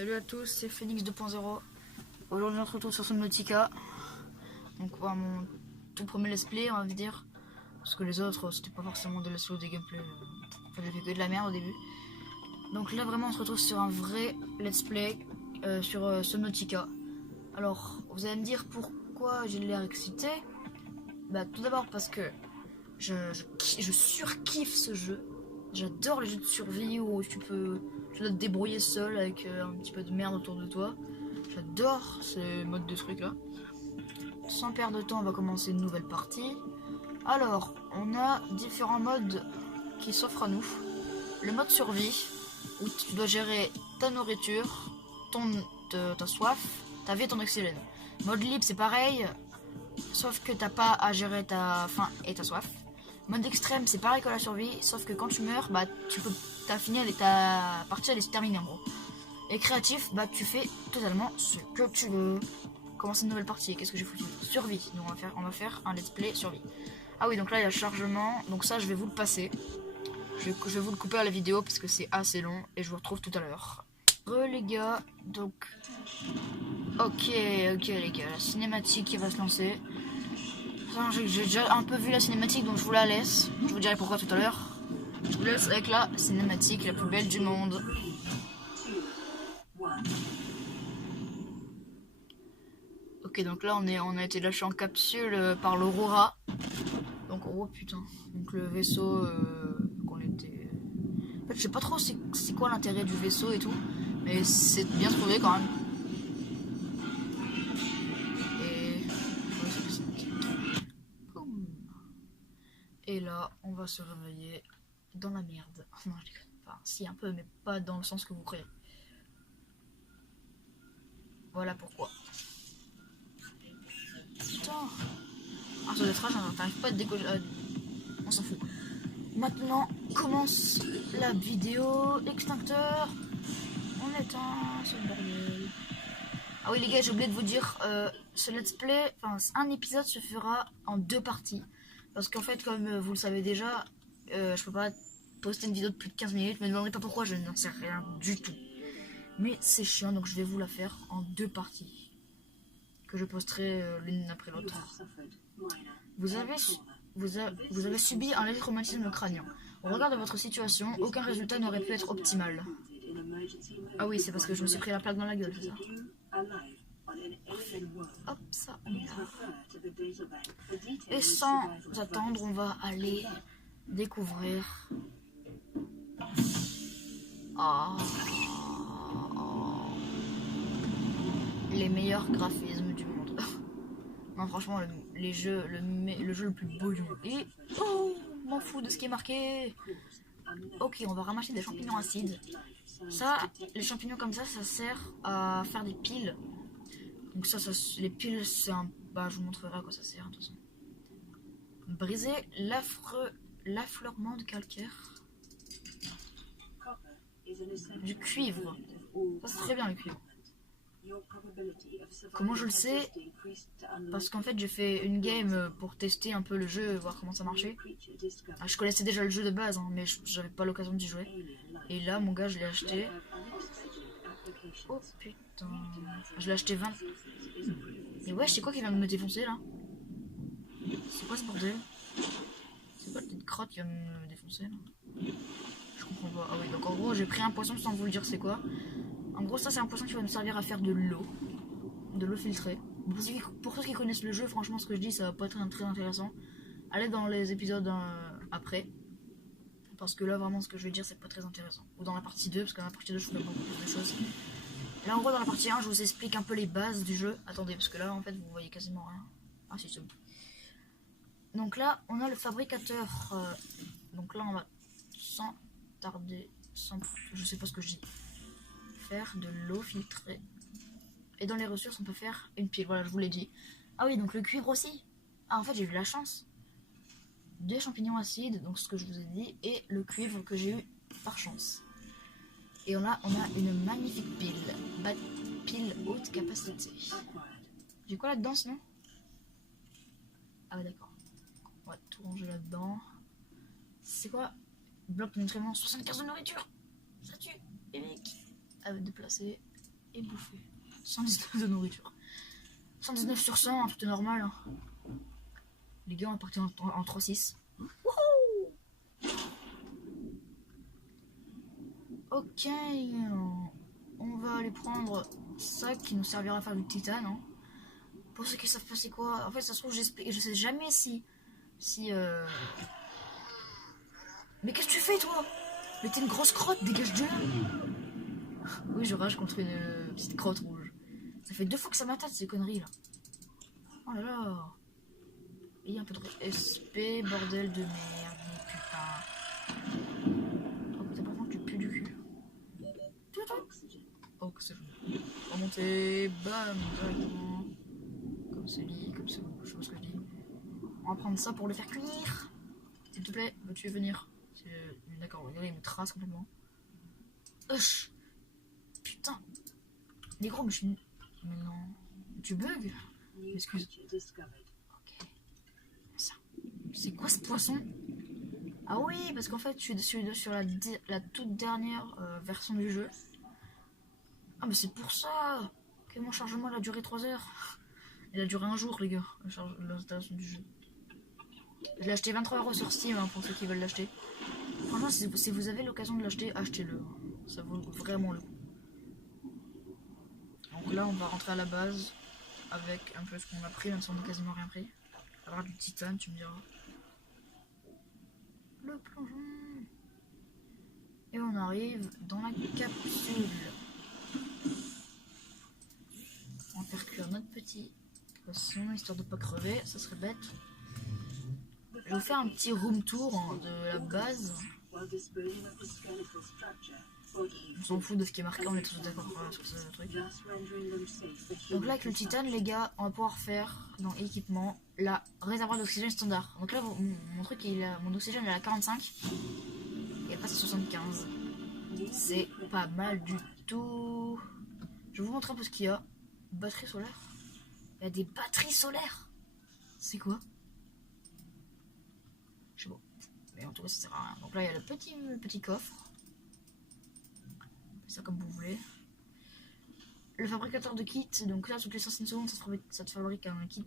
Salut à tous, c'est Phoenix 2.0. Aujourd'hui on se retrouve sur Subnautica. Donc voilà mon tout premier let's play, on va dire. Parce que les autres c'était pas forcément des let's play ou des gameplays. Enfin j'ai fait que de la merde au début. Donc là vraiment on se retrouve sur un vrai let's play sur Subnautica. Alors vous allez me dire pourquoi j'ai l'air excité. Bah tout d'abord parce que je surkiffe ce jeu. J'adore les jeux de survie où tu dois te débrouiller seul avec un petit peu de merde autour de toi. J'adore ces modes de trucs là. Sans perdre de temps, on va commencer une nouvelle partie. Alors, on a différents modes qui s'offrent à nous. Le mode survie, où tu dois gérer ta nourriture, ta soif, ta vie et ton oxygène. Mode libre, c'est pareil, sauf que t'as pas à gérer ta faim et ta soif. Mode extrême, c'est pareil que la survie, sauf que quand tu meurs, bah t'as fini, ta partie elle est terminée en gros. Et créatif, bah tu fais totalement ce que tu veux. Commencer une nouvelle partie, qu'est-ce que j'ai foutu? Survie, donc on va faire un let's play survie. Ah oui, donc là il y a le chargement, donc ça je vais vous le passer. Je vais vous le couper à la vidéo parce que c'est assez long et je vous retrouve tout à l'heure. Les gars, donc... Ok les gars, la cinématique qui va se lancer. J'ai déjà un peu vu la cinématique donc je vous la laisse. Je vous dirai pourquoi tout à l'heure. Je vous laisse avec la cinématique la plus belle du monde. Ok, donc là on a été lâché en capsule par l'Aurora. Donc oh putain, donc le vaisseau qu'on était... En fait je sais pas trop c'est quoi l'intérêt du vaisseau et tout, mais c'est bien trouvé quand même. Et là on va se réveiller dans la merde. Non je déconne, enfin si un peu mais pas dans le sens que vous croyez. Voilà pourquoi. Putain. Ah, ça doit être rage, t'arrives pas à te décoller. On s'en fout. Maintenant, commence la vidéo. Extincteur. On éteint ce bordel. Ah oui, les gars, j'ai oublié de vous dire. Ce let's play, enfin, un épisode se fera en 2 parties. Parce qu'en fait, comme vous le savez déjà, je peux pas poster une vidéo de plus de 15 minutes. Me demandez pas pourquoi, je n'en sais rien du tout. Mais c'est chiant, donc je vais vous la faire en 2 parties. Que je posterai l'une après l'autre. Vous avez subi un léger traumatisme crânien. Au regard de votre situation, aucun résultat n'aurait pu être optimal. Ah oui, c'est parce que je me suis pris la plaque dans la gueule, c'est ça. Hop, ça, on est là. Et sans attendre, on va aller découvrir... les meilleurs graphismes du monde. Non, franchement, le jeu le plus beau du monde. Et m'en fous de ce qui est marqué. Ok, on va ramasser des champignons acides. Ça, les champignons comme ça sert à faire des piles. Donc ça les piles, c'est un... Bah, je vous montrerai à quoi ça sert, de toute façon. Briser l'affleurement de calcaire. Du cuivre. Ça, c'est très bien, le cuivre. Comment je le sais? Parce qu'en fait j'ai fait une game pour tester un peu le jeu, voir comment ça marchait. Ah, je connaissais déjà le jeu de base, hein, mais j'avais pas l'occasion d'y jouer. Et là mon gars je l'ai acheté. Oh putain. Je l'ai acheté 20. Mais ouais, c'est quoi qui vient de me défoncer là? C'est quoi ce bordel? C'est quoi la petite crotte qui vient de me défoncer là? Je comprends pas. Ah oui, donc en gros j'ai pris un poisson sans vous le dire c'est quoi. En gros ça c'est un poisson qui va me servir à faire de l'eau filtrée. Pour ceux qui connaissent le jeu, franchement ce que je dis ça va pas être très intéressant. Allez dans les épisodes après. Parce que là vraiment ce que je vais dire c'est pas très intéressant. Ou dans la partie 2, parce que dans la partie 2 je ferai beaucoup plus de choses. Là en gros dans la partie 1 je vous explique un peu les bases du jeu. Attendez parce que là en fait vous voyez quasiment rien. Ah si c'est bon. Donc là on a le fabricateur. Donc là on va sans tarder, je sais pas ce que je dis. Faire de l'eau filtrée. Et dans les ressources, on peut faire une pile. Voilà, je vous l'ai dit. Ah oui, donc le cuivre aussi. Ah, en fait, j'ai eu la chance. Des champignons acides, donc ce que je vous ai dit, et le cuivre que j'ai eu par chance. Et on a une magnifique pile. Pile haute capacité. J'ai quoi là-dedans, sinon? Ah ouais, d'accord. On va tout ranger là-dedans. C'est quoi? Bloc de nutriments, 75 de nourriture. Ça tue. Et mec. À déplacer. et bouffer. 119 de nourriture. 119 sur 100, hein, tout est normal. Hein. Les gars, on est parti en 3-6. Wouhou! Ok, on va aller prendre ça qui nous servira à faire du titane. Hein. Pour ceux qui savent pas c'est quoi, en fait ça se trouve j'explique, je sais jamais si Mais qu'est-ce que tu fais toi? Mais t'es une grosse crotte, dégage de là. Oui, je rage contre une petite crotte rouge. Ça fait 2 fois que ça m'attaque ces conneries là. Oh là là. Il y a un peu de SP, bordel de merde, mais putain. Oh putain, par contre tu pues du cul. Oh que c'est bon. Remonter, bam, directement. Comme ceci, comme ça, je sais pas ce que je dis. On va prendre ça pour le faire cuire. S'il te plaît, veux-tu venir? D'accord, regardez, il me trace complètement. Hush. Putain. Les gros, mais je suis... Mais non. Tu bugs? Excuse. Ok. Ça. C'est quoi ce poisson? Ah oui, parce qu'en fait, je suis sur la toute dernière version du jeu. Ah, mais c'est pour ça que mon chargement a duré 3 heures. Il a duré un jour, les gars, l'installation du jeu. Je l'ai acheté 23 € sur Steam, hein, pour ceux qui veulent l'acheter. Franchement, si vous avez l'occasion de l'acheter, achetez-le. Ça vaut vraiment le coup. Donc là, on va rentrer à la base avec un peu ce qu'on a pris, même si on n'a quasiment rien pris. Avoir du titane, tu me diras. Le plongeon. Et on arrive dans la capsule. On va faire cuire notre petit poisson, histoire de pas crever, ça serait bête. Je vais vous faire un petit room tour hein, de la base. On s'en fout de ce qui est marqué, on est tous d'accord sur ce truc. Donc là avec le titane les gars, on va pouvoir faire dans équipement la réservoir d'oxygène standard. Donc là mon truc, mon oxygène est à 45 et passe à 75. C'est pas mal du tout. Je vais vous montrer un peu ce qu'il y a. Batterie solaire. Il y a des batteries solaires. C'est quoi? Je sais pas. Mais en tout cas ça sert à rien. Donc là il y a le petit coffre. Ça comme vous voulez. Le fabricateur de kits, donc là toutes les 105 secondes ça te fabrique un kit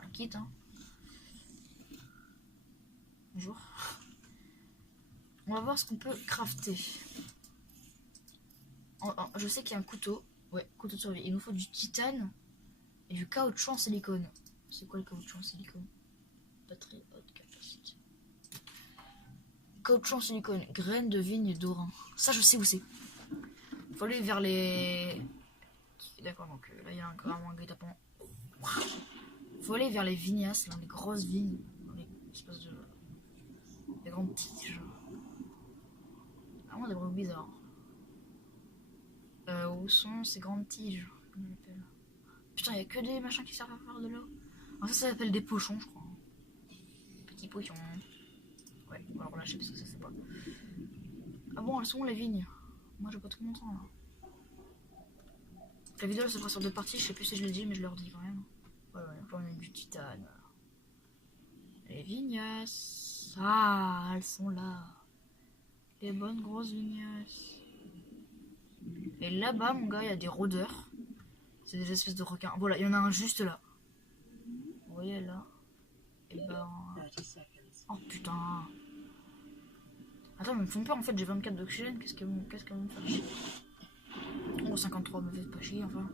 un kit hein. Bonjour. On va voir ce qu'on peut crafter. Je sais qu'il y a un couteau. Ouais, couteau de survie. Il nous faut du titane et du caoutchouc en silicone. C'est quoi le caoutchouc en silicone? Batterie haute capacité. Caoutchouc en silicone, graines de vigne d'Orin. Ça je sais où c'est. Faut aller vers les... D'accord, donc là il y a vraiment un guet-apens. Faut aller vers les vignas, là, les grosses vignes. Les espèces de... Les grandes tiges. Vraiment des bruits bizarres. Où sont ces grandes tiges? Comment on appelle? Putain, il y a que des machins qui servent à faire de l'eau. Ça s'appelle des pochons, je crois. Petits pochons. Ouais, on va le relâcher parce que ça c'est pas. Ah bon, elles sont où les vignes? Moi j'ai pas tout mon temps là. La vidéo elle se fera sur 2 parties, je sais plus si je l'ai dit mais je leur dis quand même. Ouais, on a du titane. Les vignas. Ah, elles sont là. Les bonnes grosses vignas. Et là-bas mon gars, il y a des rôdeurs. C'est des espèces de requins. Voilà, il y en a un juste là. Vous voyez là. Et ben... Oh putain. Attends, mais ils me font peur en fait, j'ai 24 d'oxygène, qu'est-ce qu'elles vont me faire chier? Oh, 53, me fait pas chier, enfin.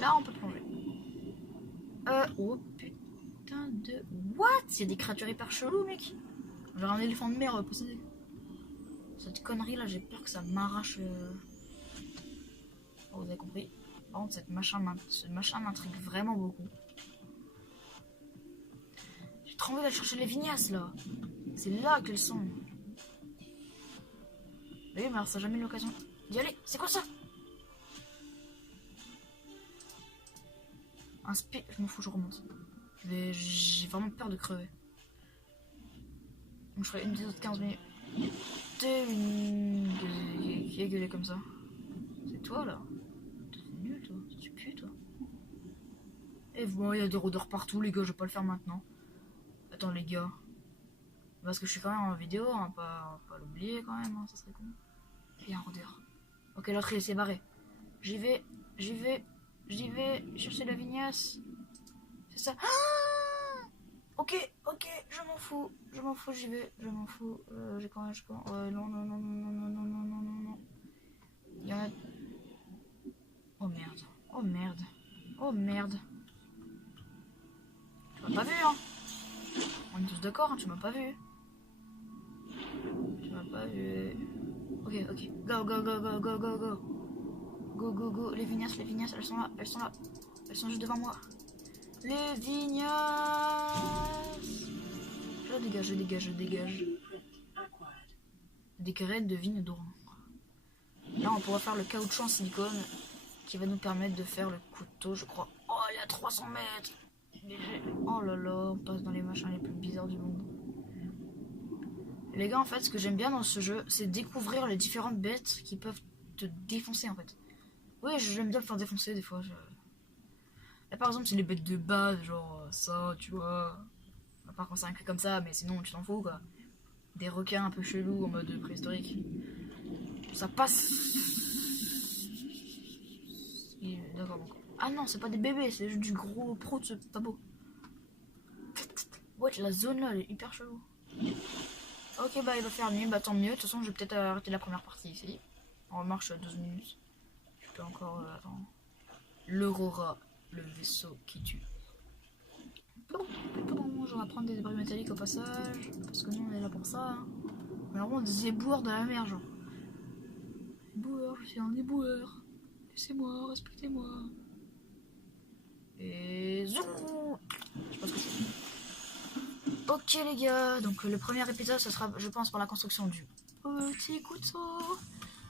Là, on peut plonger. Oh putain de... What? Il y a des créatures hyper cheloues, mec. J'ai un éléphant de mer possédé. Cette connerie là, j'ai peur que ça m'arrache... Oh, vous avez compris. Par contre, ce machin m'intrigue vraiment beaucoup. J'ai trop envie d'aller chercher les vignas là. C'est là qu'elles sont. Oui, mais alors ça n'a jamais eu l'occasion d'y aller. C'est quoi ça? Un spé... Je m'en fous, je remonte. J'ai vraiment peur de crever. Donc je ferai une vidéo de 15 minutes. T'es une... Qui a gueulé comme ça? C'est toi là? T'es nul toi, tu pues toi. Et bon, il y a des rôdeurs partout les gars, je vais pas le faire maintenant. Attends les gars. Parce que je suis quand même en vidéo, hein, pas l'oublier quand même, hein, ça serait con. Il y a un rôdeur. Ok, Ok, l'autre il s'est barré. J'y vais, chercher la vignasse. C'est ça. Ah, ok, je m'en fous, j'y vais, je m'en fous. J'ai quand même, ouais, non. Il y en a... Oh merde. Tu m'as pas vu, hein. On est tous d'accord, hein, tu m'as pas vu. Ok, go. Les vignasse, elles sont là. Elles sont juste devant moi. Les vignasse. Je dégage. Des graines de vigne d'orange. Là, on pourra faire le caoutchouc en silicone qui va nous permettre de faire le couteau, je crois. Oh, il y a 300 mètres. Oh là là, on passe dans les machins les plus bizarres du monde. Les gars, en fait, ce que j'aime bien dans ce jeu, c'est découvrir les différentes bêtes qui peuvent te défoncer, en fait. Oui, j'aime bien me faire défoncer, des fois. Là, par exemple, c'est les bêtes de base, genre ça, tu vois. À part quand c'est un cri comme ça, mais sinon, tu t'en fous, quoi. Des requins un peu chelous, en mode préhistorique. Ça passe. D'accord, donc. Ah non, c'est pas des bébés, c'est juste du gros prout, c'est pas beau. Ouais, la zone là, elle est hyper chelou. Ok, bah il va faire nuit, bah tant mieux. De toute façon, je vais peut-être arrêter la première partie ici. On marche à 12 minutes. Je peux encore attendre. L'Aurora, le vaisseau qui tue. Je vais prendre des débris métalliques au passage. Parce que nous, on est là pour ça. Hein. On est vraiment des éboueurs de la mer, genre. Éboueur, je suis un éboueur. Laissez-moi, respectez-moi. Et zoom. Je sais pas ce que c'est. Ok les gars, donc le premier épisode, ce sera, je pense, pour la construction du petit couteau,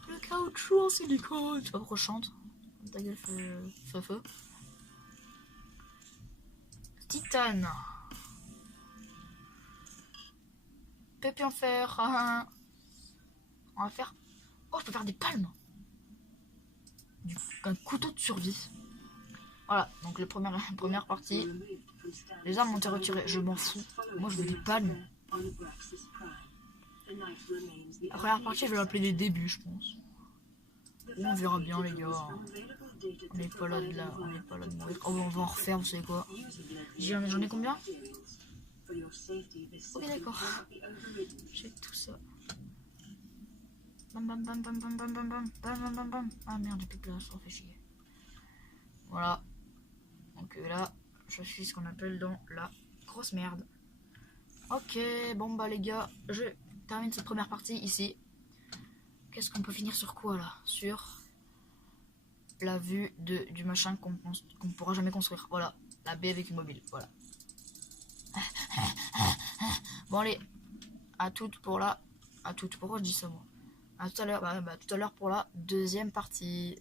le caoutchouc en silicone. Je sais pas pourquoi je chante. Ta gueule, feu. Titane. Pépé en fer. On va faire... Oh, je peux faire des palmes. Un couteau de survie. Voilà, donc la première partie. Les armes ont été retirées, je m'en fous. Moi, je veux des palmes. La première partie, je vais l'appeler les débuts, je pense. On verra bien, les gars. On n'est pas là de mourir. Oh, on va en refaire, vous savez quoi. J'en ai combien? Ok, d'accord. J'ai tout ça. Bam. Ah merde, j'ai plus de place, ça fait chier. Voilà. Donc là, je suis ce qu'on appelle dans la grosse merde. Ok, bon bah les gars, je termine cette première partie ici. Qu'est-ce qu'on peut finir sur quoi là? Sur la vue du machin qu'on pourra jamais construire. Voilà, la baie avec une mobile, voilà. Bon allez, à toutes pour la... À toutes, pourquoi je dis ça moi? À tout à l'heure, tout à l'heure pour la deuxième partie.